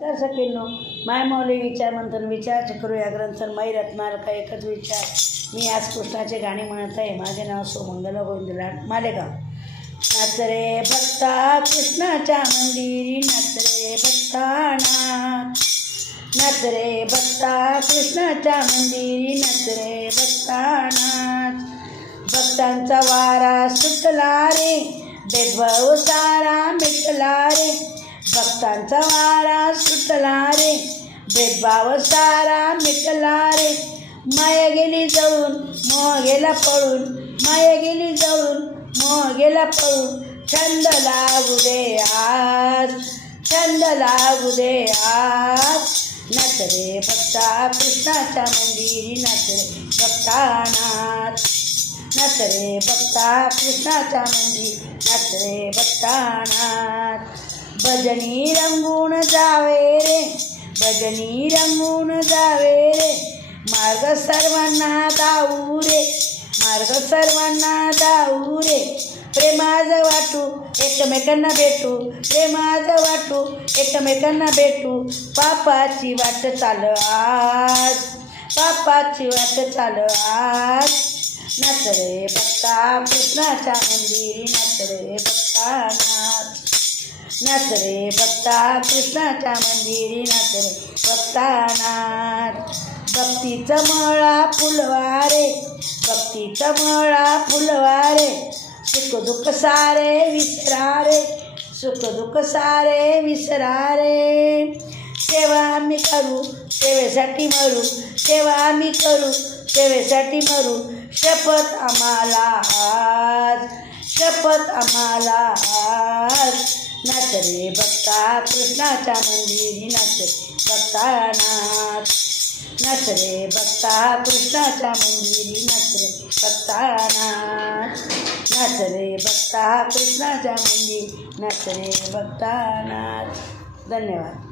तर सखींनो, माय मौली विचार मंथन विचार करू या ग्रंथन मै रत्नाल का एकच विचार. मी आज कृष्णाचे गाणे म्हणत आहे. माझे नाव सोमंगल गोविंदलाल मालेगाव. नाच रे भक्ता कृष्णाच्या मंदिरी, नाच रे भक्ता नाच. नाच रे भक्ता कृष्णाच्या मंदिरी, नाच रे भक्ता नाच. भक्तांचा वारा सुटला रे, भेदभाव सारा मिटला रे. भक्तांचा वारा सुटला रे, भेदभाव सारा मिटला रे. माया गेली जळून मोह गेला पळून, माया गेली जळून मोह गेला पळून. छंद लागू दे आज, छंद लागू दे आज. नाच रे भक्ता कृष्णाच्या मंदिरी, नाच रे भक्ता नाच. नाच रे भक्ता कृष्णाच्या मंदिरी, नाच रे भक्ता नाच. भजनी रंगून जावे रे, भजनी रंगून जावे रे. मार्ग सर्वांना दाऊ रे, मार्ग सर्वांना दाऊ रे. प्रेमाज वाटू एकमेकांना भेटू, प्रेमाज वाटू एकमेकांना भेटू. पापाची वाट चाल आज, पापाची वाट चाल आज. नाच रे भक्ता कृष्णाच्या मंदिरी, नाच रे भक्ता नाच. नाच रे भक्ता कृष्णाच्या मंदिरी, नाच रे भक्ता नाच. भक्तीचं मळा फुलवा रे, भक्तीचं मळा फुलवा रे. सुख दुःख सारे विसरा रे, सुख दुःख सारे विसरा रे. सेवा आम्ही करू सेवेसाठी मरू, सेवा आम्ही करू सेवेसाठी मरू. शपथ आम्हाला आज, शपथ आम्हाला आज. नाच रे भक्ता कृष्णाच्या मंदिरी, नाच रे भक्ता नाच. नाच रे भक्ता कृष्णाच्या मंदिरी, नाच रे भक्ता नाच. नाच रे भक्ता कृष्णाच्या मंदिरी, नाच रे भक्ता नाच. धन्यवाद.